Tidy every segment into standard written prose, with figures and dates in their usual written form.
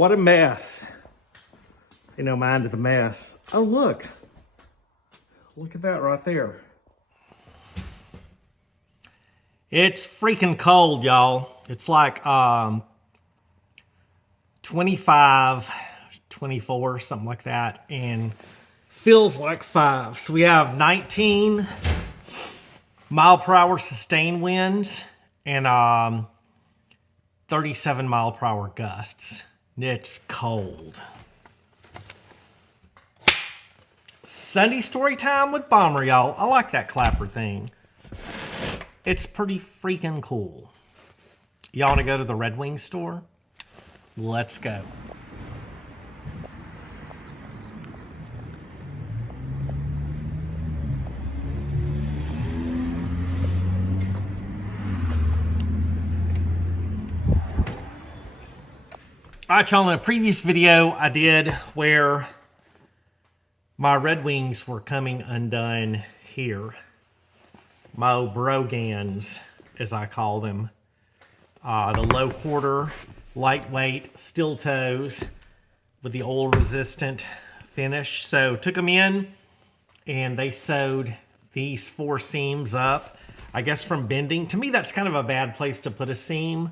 What a mess. You know, mind of the mess. Oh, look. Look at that right there. It's freaking cold, y'all. It's like 25, 24, something like that. And feels like 5. So we have 19 mile per hour sustained winds and 37 mile per hour gusts. It's cold. Sunday story time with Bomber, y'all. I like that clapper thing. It's pretty freaking cool. Y'all want to go to the Red Wing store? Let's go. Alright, y'all, in a previous video I did where my Red Wings were coming undone here. My Brogans, as I call them. The low quarter, lightweight, steel toes with the oil resistant finish. So took them in and they sewed these 4 seams up, I guess from bending. To me, that's kind of a bad place to put a seam.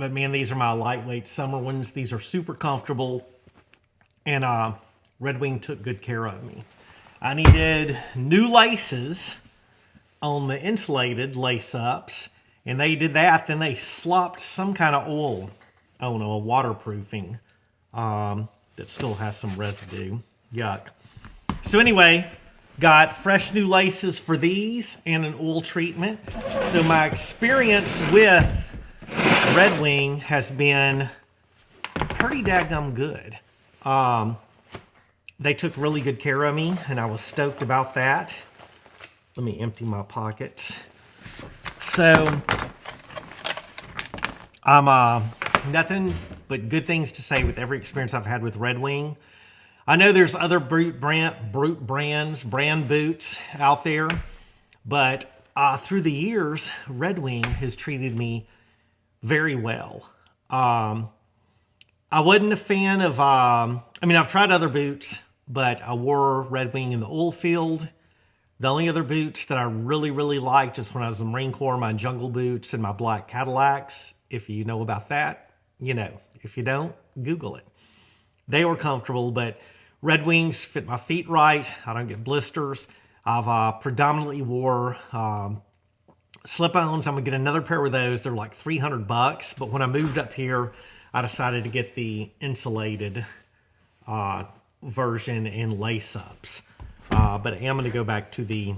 But man, these are my lightweight summer ones. These are super comfortable. And Red Wing took good care of me. I needed new laces on the insulated lace-ups. And they did that. Then they slopped some kind of oil on a waterproofing that still has some residue. Yuck. So anyway, got fresh new laces for these and an oil treatment. So my experience with Red Wing has been pretty daggum good. They took really good care of me, and I was stoked about that. Let me empty my pockets. So, I'm nothing but good things to say with every experience I've had with Red Wing. I know there's other brand boots out there, but through the years, Red Wing has treated me very well. I wasn't a fan of, I mean, I've tried other boots, but I wore Red Wing in the oil field. The only other boots that I really, really liked is when I was in the Marine Corps, my jungle boots and my black Cadillacs. If you know about that, you know. If you don't, Google it. They were comfortable, but Red Wings fit my feet right. I don't get blisters. I've predominantly wore slip-ons. I'm gonna get another pair of those. They're like $300, but when I moved up here, I decided to get the insulated version and lace-ups. But I am gonna go back to the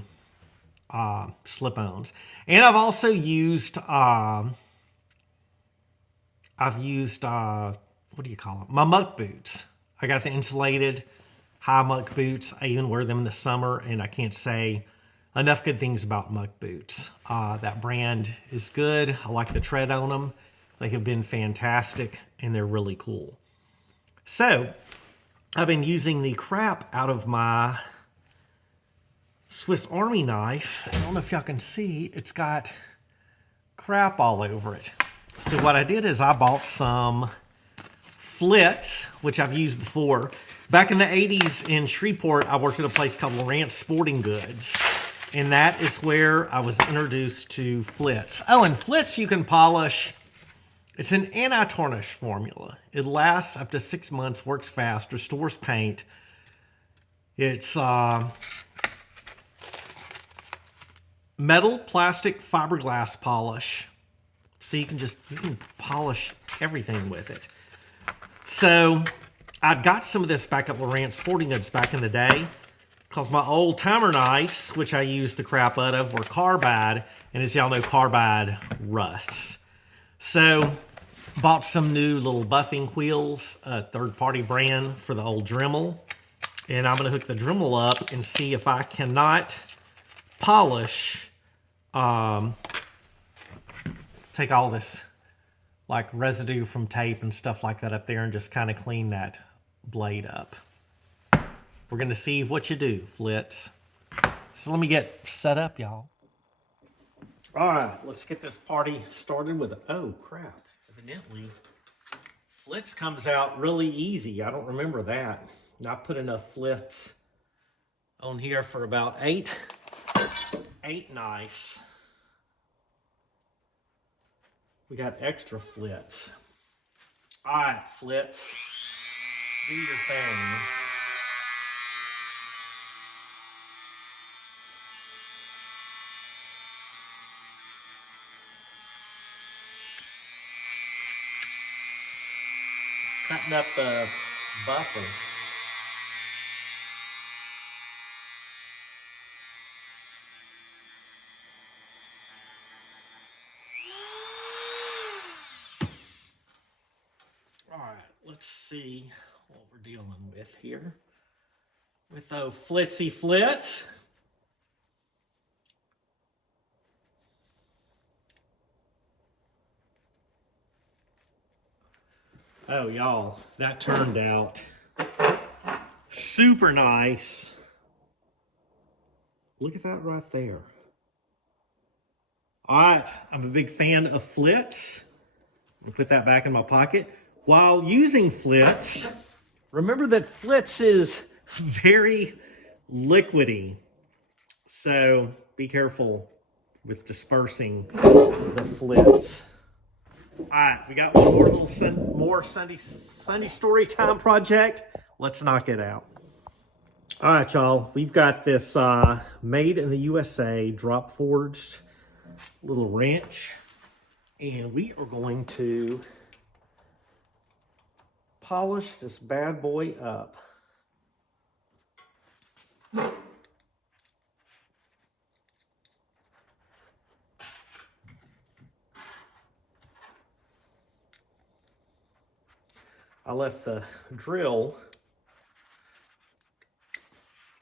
slip-ons. And I've also used, what do you call them? My muck boots. I got the insulated high muck boots. I even wear them in the summer, and I can't say enough good things about muck boots. That brand is good. I like the tread on them. They have been fantastic, and they're really cool. So, I've been using the crap out of my Swiss Army knife. I don't know if y'all can see. It's got crap all over it. So what I did is I bought some FLITZ, which I've used before. Back in the 80s in Shreveport, I worked at a place called Lawrence Sporting Goods. And that is where I was introduced to FLITZ. Oh, and FLITZ you can polish. It's an anti-tarnish formula. It lasts up to 6 months, works fast, restores paint. It's metal, plastic, fiberglass polish. So you can polish everything with it. So I got some of this back at Lawrence Sporting Goods back in the day, because my old timer knives, which I used the crap out of, were carbide, and as y'all know, carbide rusts. So, bought some new little buffing wheels, a third-party brand for the old Dremel, and I'm going to hook the Dremel up and see if I cannot polish, take all this like residue from tape and stuff like that up there and just kind of clean that blade up. We're going to see what you do, FLITZ. So let me get set up, y'all. All right, let's get this party started with, oh crap, evidently FLITZ comes out really easy. I don't remember that. I've put enough FLITZ on here for about eight knives. We got extra FLITZ. All right, FLITZ, do your thing. Cutting up the buffer. All right, let's see what we're dealing with here. With FLITZ FLITZ. Oh, y'all, that turned out super nice. Look at that right there. All right, I'm a big fan of FLITZ. I'll put that back in my pocket. While using FLITZ, remember that FLITZ is very liquidy. So be careful with dispersing the FLITZ. All right, we got one more little Sunday story time project. Let's knock it out. All right, y'all. We've got this made in the USA, drop forged little wrench, and we are going to polish this bad boy up. I left the drill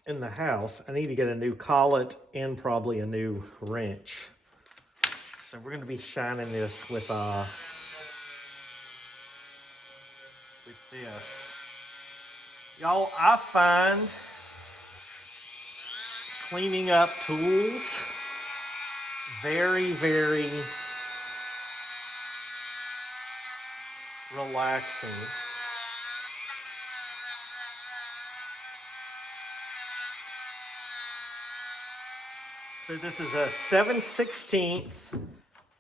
in the house. I need to get a new collet and probably a new wrench. So we're going to be shining this with this. Y'all, I find cleaning up tools very, very relaxing. So this is a 7/16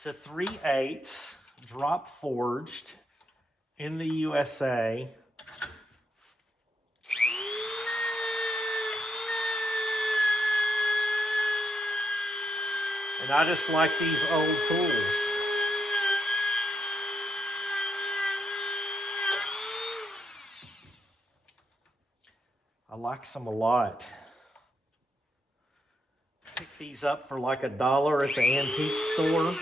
to 3/8 drop forged in the USA. And I just like these old tools. I like them a lot. Pick these up for like $1 at the antique store.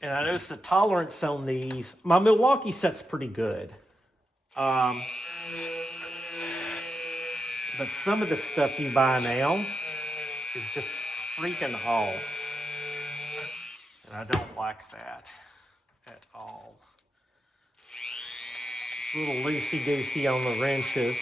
And I noticed the tolerance on these. My Milwaukee set's pretty good. But some of the stuff you buy now is just freaking off. And I don't like that at all. It's a little loosey-goosey on the wrenches.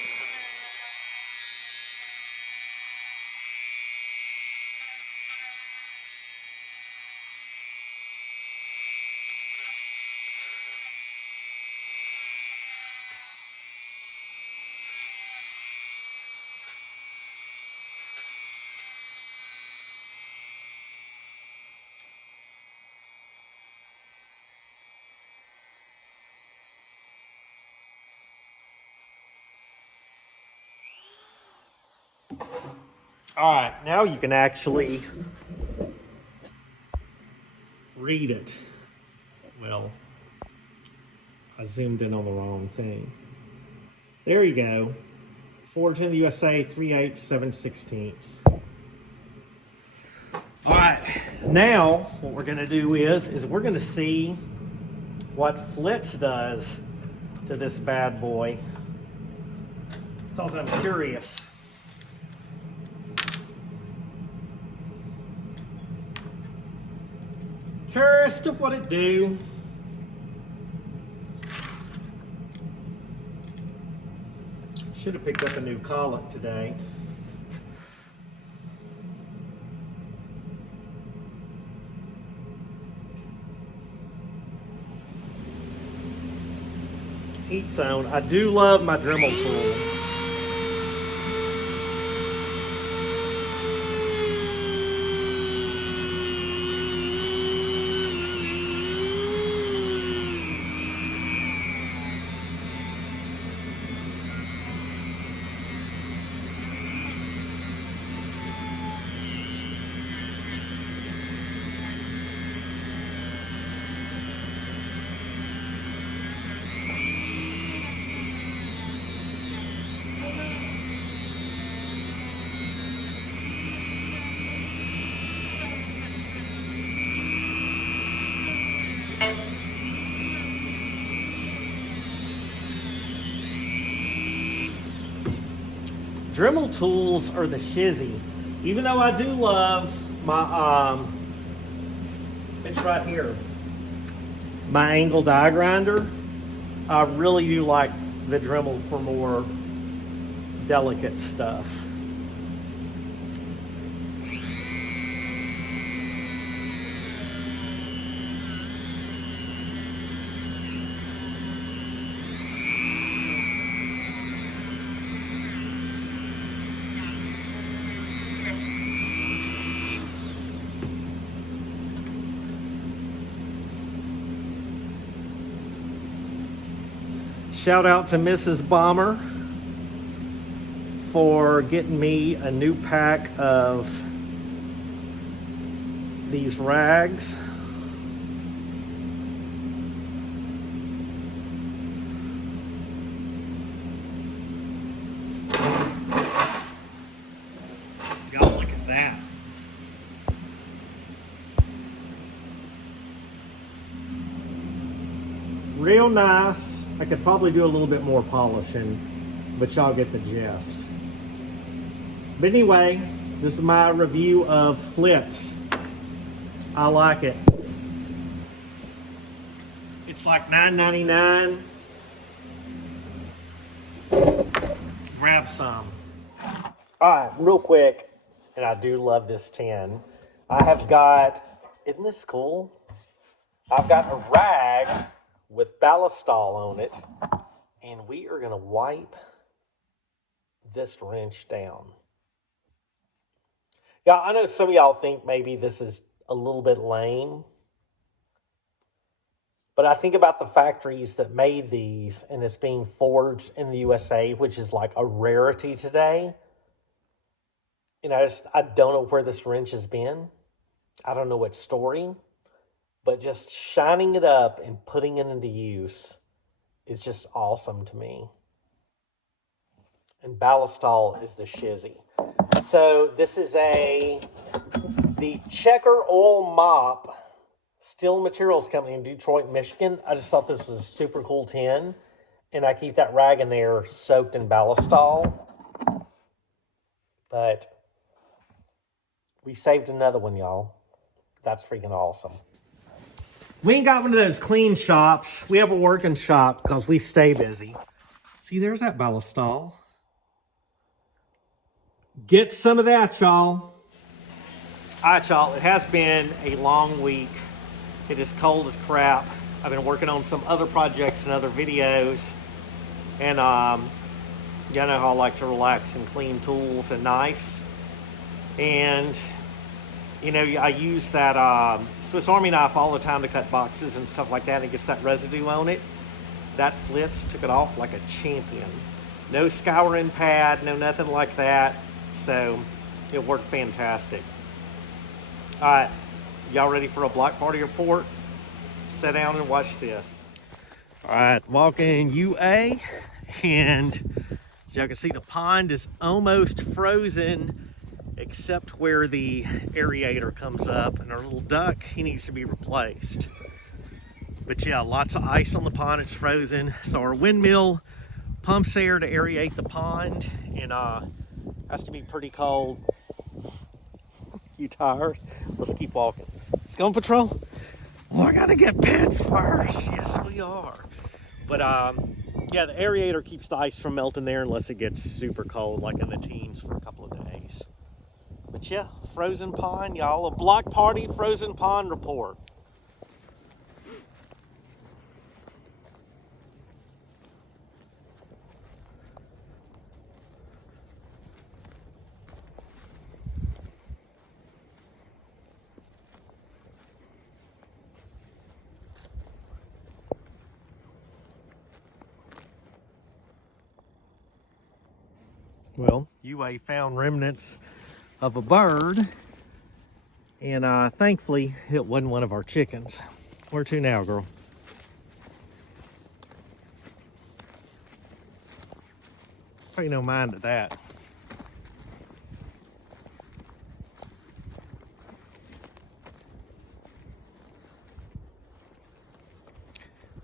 All right, now you can actually read it. Well, I zoomed in on the wrong thing. There you go. Forged in the USA, 3/8, 7/16. All right, now what we're gonna do is we're gonna see what FLITZ does to this bad boy, because I'm curious. Curious to what it do. Should have picked up a new collet today. heat zone. I do love my Dremel tool. Dremel tools are the shizzy. Even though I do love my, it's right here, my angle die grinder, I really do like the Dremel for more delicate stuff. Shout out to Mrs. Bomber for getting me a new pack of these rags. Y'all look at that. Real nice. I could probably do a little bit more polishing, but y'all get the gist. But anyway, this is my review of FLITZ. I like it. It's like $9.99. Grab some. All right, real quick, and I do love this tin. I have got, isn't this cool? I've got a rag with ballistol on it, and we are gonna wipe this wrench down. Yeah, I know some of y'all think maybe this is a little bit lame, but I think about the factories that made these, and it's being forged in the USA, which is like a rarity today. And I don't know where this wrench has been. I don't know what story. But just shining it up and putting it into use is just awesome to me. And ballistol is the shizzy. So this is the Checker Oil Mop Steel Materials Company in Detroit, Michigan. I just thought this was a super cool tin. And I keep that rag in there soaked in ballistol. But we saved another one, y'all. That's freaking awesome. We ain't got one of those clean shops. We have a working shop because we stay busy. See, there's that ballistol. Get some of that, y'all. All right, y'all. It has been a long week. It is cold as crap. I've been working on some other projects and other videos. And y'all know how I like to relax and clean tools and knives. And you know, I use that Swiss Army knife all the time to cut boxes and stuff like that, and it gets that residue on it. That FLITZ took it off like a champion. No scouring pad, no nothing like that. So it worked fantastic. All right, y'all ready for a block party report? Sit down and watch this. All right, walking UA, and as y'all can see, the pond is almost frozen, except where the aerator comes up, and our little duck, he needs to be replaced. But yeah, lots of ice on the pond, it's frozen. So our windmill pumps air to aerate the pond, and has to be pretty cold. You tired? Let's keep walking. Let's go on patrol. Oh, I gotta get pets first. Yes, we are. But yeah, the aerator keeps the ice from melting there unless it gets super cold, like in the teens for a couple of days. But yeah, frozen pond, y'all. A block party frozen pond report. Well, UA found remnants of a bird, and thankfully it wasn't one of our chickens. Where to now, girl? Pay no mind to that.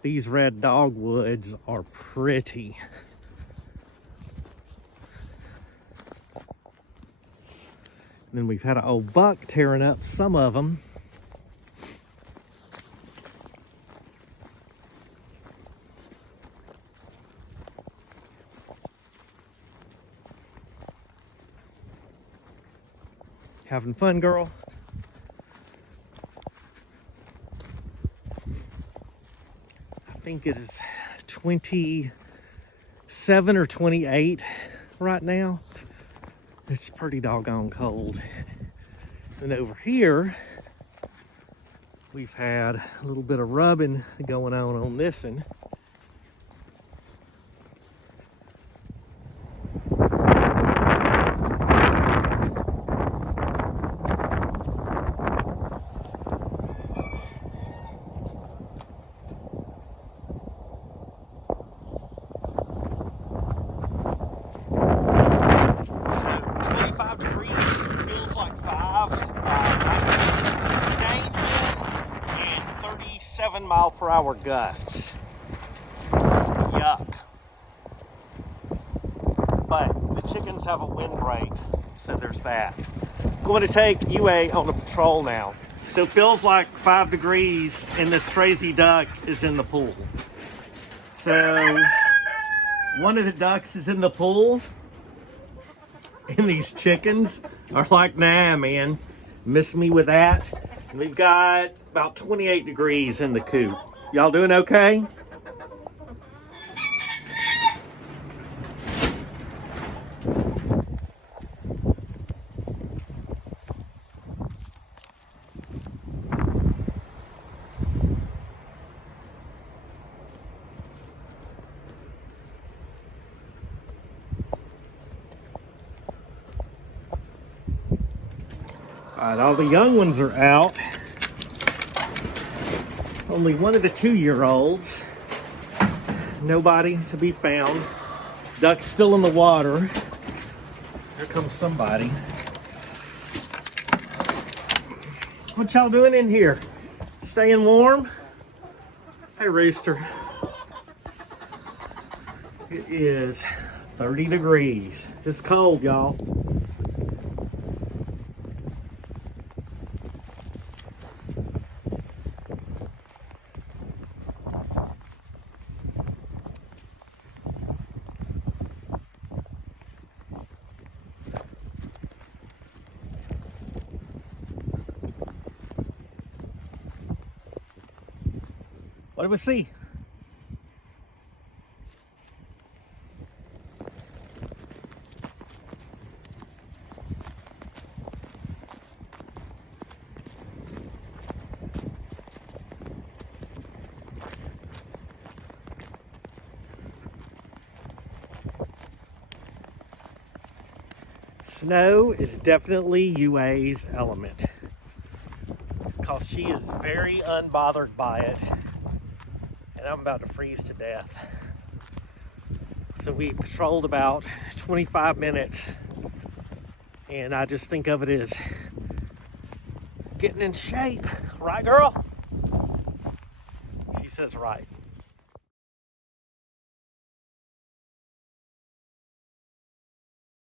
These red dogwoods are pretty. And then we've had an old buck tearing up some of them. Having fun, girl? I think it is 27 or 28 right now. It's pretty doggone cold. And over here, we've had a little bit of rubbing going on this one. Mile-per-hour gusts. Yuck. But the chickens have a windbreak, so there's that. I'm going to take UA on a patrol now. So it feels like 5 degrees and this crazy duck is in the pool. So one of the ducks is in the pool and these chickens are like, nah, man, miss me with that. And we've got about 28 degrees in the coop. Y'all doing okay? All right, all the young ones are out. Only one of the 2-year-olds. Nobody to be found. Duck's still in the water. Here comes somebody. What y'all doing in here? Staying warm? Hey, rooster. It is 30 degrees. It's cold, y'all. What do we see? Snow is definitely UA's element because she is very unbothered by it. And I'm about to freeze to death. So we patrolled about 25 minutes and I just think of it as getting in shape. Right, girl? She says right.